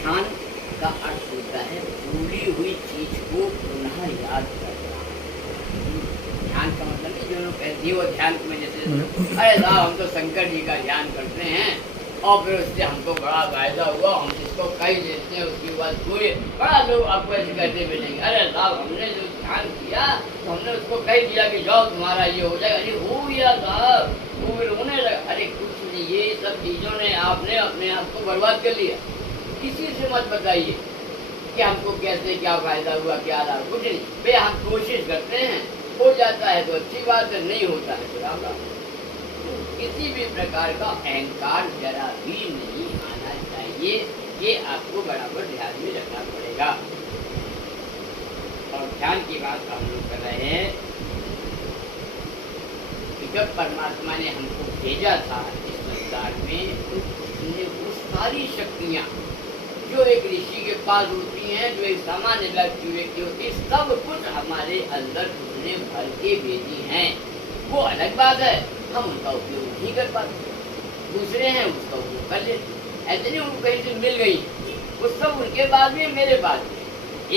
ध्यान का अर्थ होता है भूली हुई चीज को पुनः याद करना। ध्यान का मतलब नहीं, जो लोग कहते हैं वो ध्यान में जैसे अरे साहब हम तो शंकर जी का ध्यान करते हैं और फिर उससे हमको बड़ा फायदा हुआ, हम जिसको कही देते हैं उसकी बात पूरी, बड़ा लोग आपको ऐसे कहते मिलेंगे, अरे साहब हमने जो ध्यान किया तो हमने उसको कह दिया कि जाओ तुम्हारा ये हो जाएगा। अरे हो गया साहब, वो फिर होने लगा। अरे कुछ नहीं, ये सब चीज़ों ने आपने अपने आप को बर्बाद कर लिया। किसी से मत बताइए कि हमको कैसे क्या फायदा हुआ, क्या लाभ, कुछ नहीं। भाई हम कोशिश करते हैं, हो जाता है तो अच्छी बात है, नहीं होता है तो राम राम। किसी भी प्रकार का अहंकार जरा भी नहीं आना चाहिए, ये आपको बराबर ध्यान में रखना पड़ेगा। और ध्यान की बात हम लोग कर रहे हैं कि जब परमात्मा ने हमको भेजा था इस संसार में, तो उसने वो सारी शक्तियाँ जो एक ऋषि के पास होती हैं, जो एक सामान्य व्यक्ति होती है, सब कुछ हमारे अंदर उसने भर के भेजी हैं। वो अलग बात है, हम उनका उपयोग नहीं कर पाते, दूसरे हैं उसका उपयोग कर लेते। ऐसे नहीं उनको कहीं से मिल गई, वो सब उनके पास में मेरे पास में।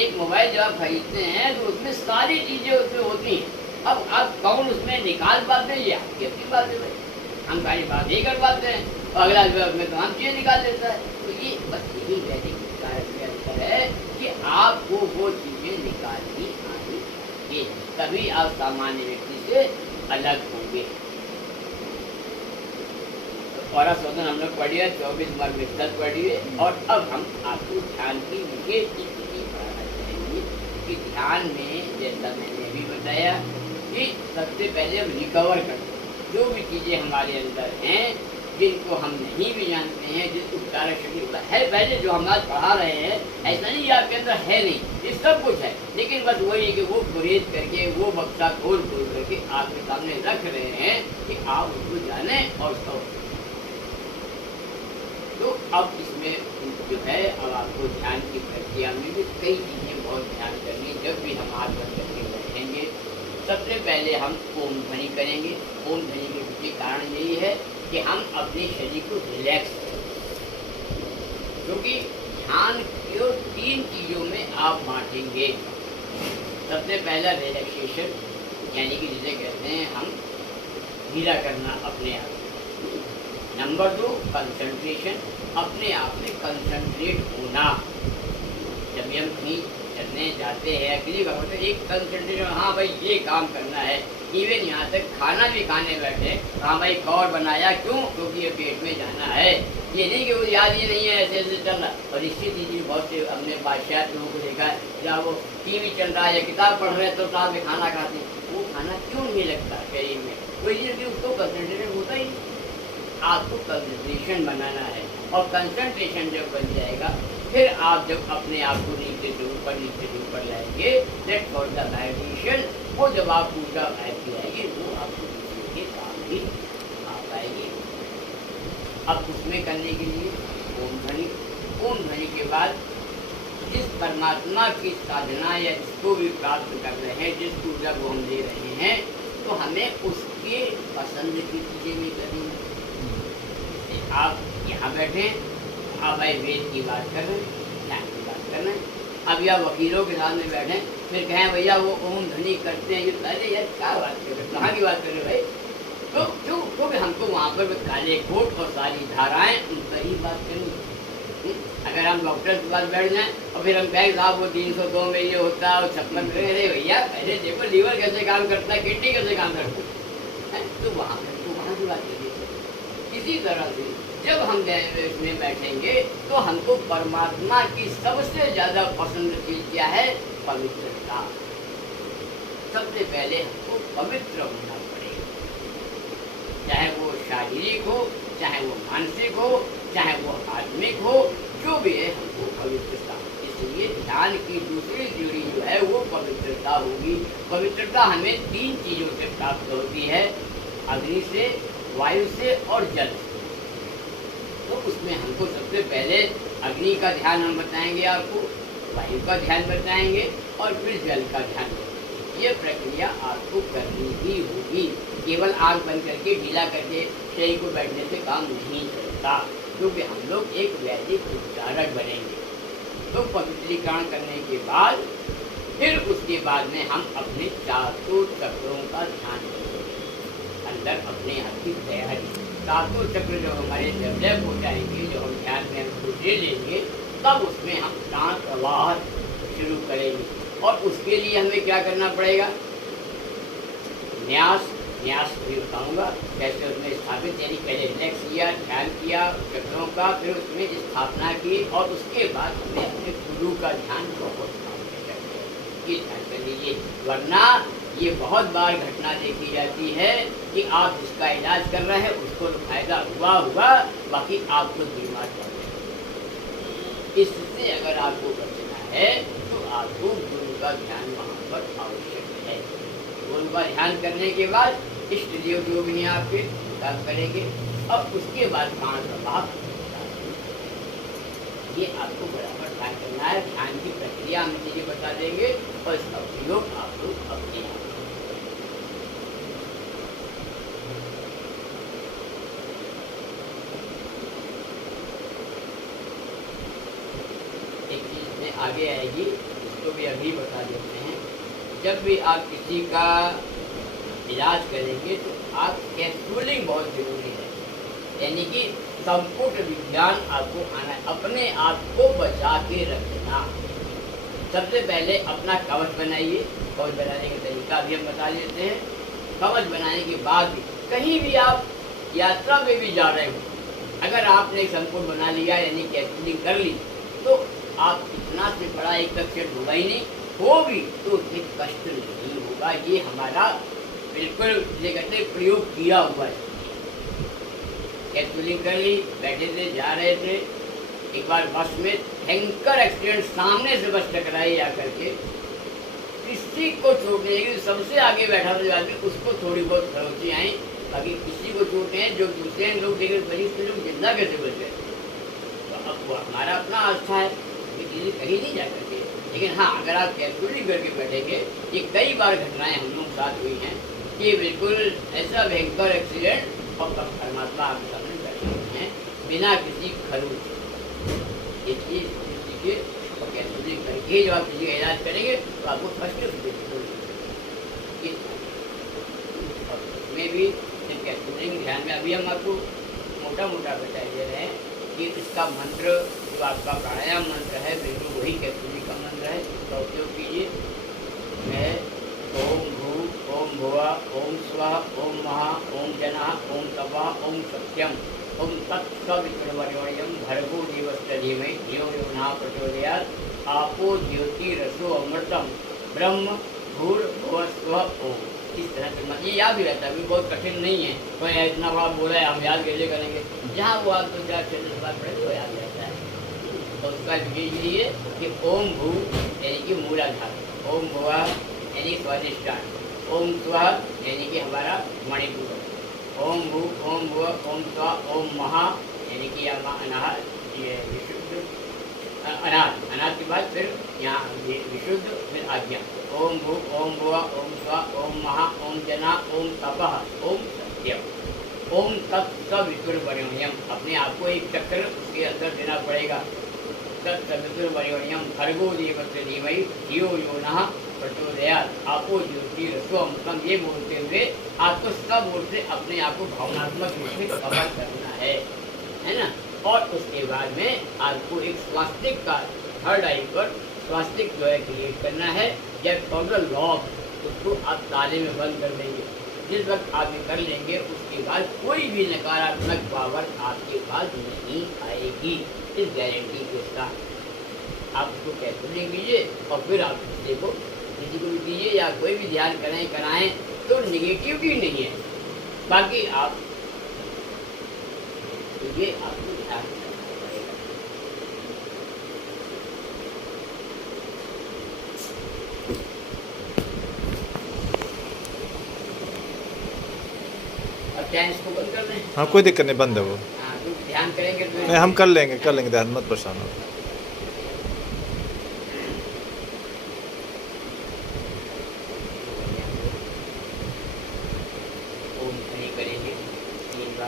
एक मोबाइल जब आप खरीदते हैं तो उसमें सारी चीजें उसमें होती हैं। अब आप कौन उसमें निकाल पाते हैं, ये आपकी अपनी बात है भाई। हम सारी बात नहीं कर पाते हैं और अगला जो उसमें तमाम चीजें निकाल देता है। तो ये बस यही वैदिक कारण है कि आपको वो चीजें निकालनी आनी चाहिए, तभी आप सामान्य व्यक्ति से अलग होंगे। और शोधन हम लोग पढ़िए 24 मार्ग विस्तृत पढ़िए। और अब हम आपको ध्यान की विशेष स्थिति पढ़ाना चाहेंगे कि ध्यान में जैसा मैंने भी बताया कि सबसे पहले हम रिकवर करते हैं जो भी चीज़ें हमारे अंदर हैं, जिनको हम नहीं भी जानते हैं, जिसको उपचारक शक्ति है पहले जो हम आज पढ़ा रहे हैं। ऐसा नहीं आपके अंदर है नहीं, ये सब कुछ है, लेकिन बस वही है कि वो गुरेज करके वो बक्सा खोल करके आपके सामने रख रहे हैं कि आप उसको जाने और उसका। तो अब इसमें जो है, अब आपको ध्यान की प्रक्रिया में भी कई चीज़ें बहुत ध्यान करनी। जब भी हम हाथ बंद करके बैठेंगे, सबसे पहले हम ओम ध्वनि करेंगे। ओम ध्वनि के पीछे कारण यही है कि हम अपने शरीर को रिलैक्स करें, क्योंकि ध्यान को 3 चीज़ों में आप बांटेंगे। सबसे पहला रिलैक्सेशन, यानी कि जिसे कहते हैं हम ढीला करना अपने आप। नंबर 2 कंसंट्रेशन, अपने आप में कंसंट्रेट होना। जब भी हम कहीं चलने जाते हैं अकेले होते एक कंसंट्रेशन, हाँ भाई ये काम करना है। इवन यहाँ तक खाना भी खाने बैठे, हाँ भाई कौर बनाया, क्यों? क्योंकि ये पेट में जाना है। ये नहीं कि वो याद ही नहीं है, ऐसे ऐसे चल रहा। और इसी चीज़ बहुत से हमने बादशाह लोगों को देखा है, जब वो टीवी चल रहा है या किताब पढ़ रहे हैं तो साथ में खाना खाते हैं, वो खाना क्यों नहीं लगता शरीर में? तो इसलिए उसको कंसंट्रेशन होता ही। आपको कंसंट्रेशन बनाना है, और कंसंट्रेशन जब बन जाएगा फिर आप जब अपने आप को नीचे से ऊपर लाएंगे, लेट फॉर द मेडिटेशन, वो जब आप पूजा बैठ जाएगी वो आपको दूसरे के काम भी आ पाएगी। अब उसमें करने के लिए ओम ध्वनि। ओम ध्वनि के बाद जिस परमात्मा की साधना या जिसको भी प्राप्त कर रहे हैं, जिस पूजा को हम दे रहे हैं, तो हमें उसके पसंद की चीज़ें भी करनी है। आप यहाँ बैठे, आप भाई वेद की बात कर रहे हैं, ध्यान की बात कर रहे हैं। अब या वकीलों के साथ में बैठे, फिर कहें भैया वो ओम ध्वनि करते हैं, अरे यार क्या बात कर रहे, कहाँ की बात कर रहे भाई? तो क्योंकि हमको वहाँ पर काले कोट और सारी धाराएं उन पर ही बात करनी। अगर हम डॉक्टर के पास बैठ जाएं और फिर हम कहें साहब वो 302 में ये होता है और 56 में, अरे भैया पहले देखो लीवर कैसे काम करता है, किडनी कैसे काम करती है, तो वहाँ की बात करिए। इसी तरह से जब हम इसमें बैठेंगे तो हमको परमात्मा की सबसे ज़्यादा पसंद चीज़ क्या है? पवित्रता। सबसे पहले हमको पवित्र होना पड़ेगा, चाहे वो शारीरिक हो, चाहे वो मानसिक हो, चाहे वो आत्मिक हो, जो भी है हमको पवित्रता। इसलिए ध्यान की दूसरी सीढ़ी जो है वो पवित्रता होगी। पवित्रता हमें 3 चीज़ों से प्राप्त होती है, अग्नि से, वायु से और जल से। तो उसमें हमको सबसे पहले अग्नि का ध्यान हम बताएंगे आपको, वायु का ध्यान बताएंगे और फिर जल का ध्यान बताएंगे। ये प्रक्रिया आपको करनी ही होगी। केवल आँख बंद करके ढीला करके शरीर को बैठने से काम नहीं चलता, क्योंकि हम लोग एक वैदिक उपचारक बनेंगे। तो पवित्रीकरण करने के बाद फिर उसके बाद में हम अपने चारों चक्रों का ध्यान करेंगे। अंदर अपने आप की तैयारी, सातों चक्र जो हमारे डेवलप हो जाएंगे, जो हम ध्यान में हमको ले लेंगे, तब उसमें हम प्राण प्रवाह शुरू करेंगे। और उसके लिए हमें क्या करना पड़ेगा? न्यास भी बताऊंगा कैसे उसमें स्थापित, यानी पहले रिलैक्स किया, ध्यान किया चक्रों का, फिर उसमें स्थापना की, और उसके बाद हमने अपने गुरु का ध्यान बहुत ये ध्यान कर लीजिए। वरना ये बहुत बार घटना देखी जाती है कि आप जिसका इलाज कर रहे हैं उसको तो फायदा हुआ, बाकी आपको बीमार पड़ जाए। इससे अगर आपको बचना है तो आपको गुरु का ध्यान वहाँ पर आवश्यक है। गुरु का ध्यान करने के बाद इष्ट देव जो भी हैं आपके साथ करेंगे। अब उसके बाद प्राण प्रवाह, ये आपको बराबर ध्यान करना है। ध्यान की प्रक्रिया हम चीजें बता देंगे और इसका उपयोग आप लोग अपने एक चीज में आगे आएगी, इसको भी अभी बता देते हैं। जब भी आप किसी का इलाज करेंगे तो आप कैप्सूलिंग बहुत जरूरी है, यानी कि संपूर्ण विज्ञान आपको आना है, अपने आप को बचा के रखना। सबसे पहले अपना कवच बनाइए। कवच बनाने का तरीका भी हम बता देते हैं। कवच बनाने के बाद भी कहीं भी आप यात्रा में भी जा रहे हो, अगर आपने संपूर्ण बना लिया यानी कैप्सूलिंग कर ली, तो आप इतना से बड़ा एक सेट होगा ही नहीं, हो भी तो उसमें कष्ट नहीं होगा। ये हमारा बिल्कुल जिसे कहते हैं प्रयोग किया हुआ है। कैप्सूलिंग कर ली, बैठे थे, जा रहे थे, एक बार बस में भयंकर एक्सीडेंट, सामने से बस टकराई जा करके, किसी को चोट नहीं लगी, सबसे आगे बैठा था आदमी, उसको थोड़ी बहुत खरोंची आई, बाकी किसी को चोट नहीं। जो दूसरे लोग देखे मरीज के लोग जिंदा कैसे बच गए, तो अब वो हमारा अपना आस्था है, किसी कहीं नहीं जा करके। लेकिन हाँ, अगर आप कैप्सूलिंग करके बैठेंगे, ये कई बार घटनाएं हम लोग साथ हुई हैं कि बिल्कुल ऐसा भयंकर एक्सीडेंट और तब परमात्मा आपके सामने बैठे हुए हैं बिना किसी खरोंच। ये चीज़ सीखिए और कैप्सूलिंग करके जब आप किसी का इलाज करेंगे तो आपको फर्स्ट में भी कैप्सूलिंग ध्यान में। अभी हम आपको मोटा बता दे रहे हैं कि इसका मंत्र जो आपका प्राणायाम मंत्र है बिल्कुल वही कैप्सूलिंग का मंत्र है, इसका उपयोग कीजिए। मैं ओम भू ओम भुवा ओम स्वः ओम महा ओम जनः ओम तपः ओम सत्यम ओम तत्सवितुर्वरेण्यं भर्गो देवस्य धीमहि धियो यो नः प्रचोदयात्। आपो ज्योतिरसो अमृतम ब्रह्म भूर्भुवः स्वः ओम। इस तरह से मतलब ये याद भी रहता है, भी बहुत कठिन नहीं है। कोई इतना बड़ा बोला है हम याद कैसे करेंगे, जहाँ वो आप 2-4 चैनल बात पढ़े तो याद रहता है। तो उसका ये कि ओम भू यानी कि मूलाधार, ओम भुवा यानी स्वादिष्टान, ओम स्वः यानी कि हमारा मणिपुर, ओम भू ओम भुव ओम स्वः ओम महा यानी कि अनाहत, ये विशुद्ध अनाथ के बाद फिर यहाँ विशुद्ध, फिर आज्ञा। ओम भू ओम भुव ओम स्वः ओम महा ओम जनः ओम तपः ओम सत्यम ओम तत्सवितुर्वरेण्यम। अपने आप को एक चक्र उसके अंदर देना पड़ेगा। तत्सवितुर्वरेण्यम भर्गो देवस्य धीमहि धियो यो नः प्रचोदयात्। आपो ज्योतिरसो अमृतम, ये बोलते हुए आपको सब ओर से अपने आप को भावनात्मक रूप में कवर करना है ना। और उसके बाद में आपको एक स्वास्तिक का थर्ड आई पर स्वास्तिक जो है क्रिएट करना है, या टोटल लॉक उसको आप ताले में बंद कर देंगे। जिस वक्त आप ये कर लेंगे उसके बाद कोई भी नकारात्मक पावर आपके पास नहीं आएगी, इस गारंटी के साथ। आप उसको कैप्सूलिंग कीजिए और फिर आप किसी को भी दीजिए या कोई भी ध्यान कराएं तो निगेटिविटी नहीं है। बाकी आप ये आपको ध्यान रखना पड़ेगा। अब क्या इसको बंद कर दें? हाँ कोई दिक्कत नहीं, बंद है वो। हाँ, ध्यान करेंगे तो नहीं, हम कर लेंगे ध्यान, मत परेशान हो।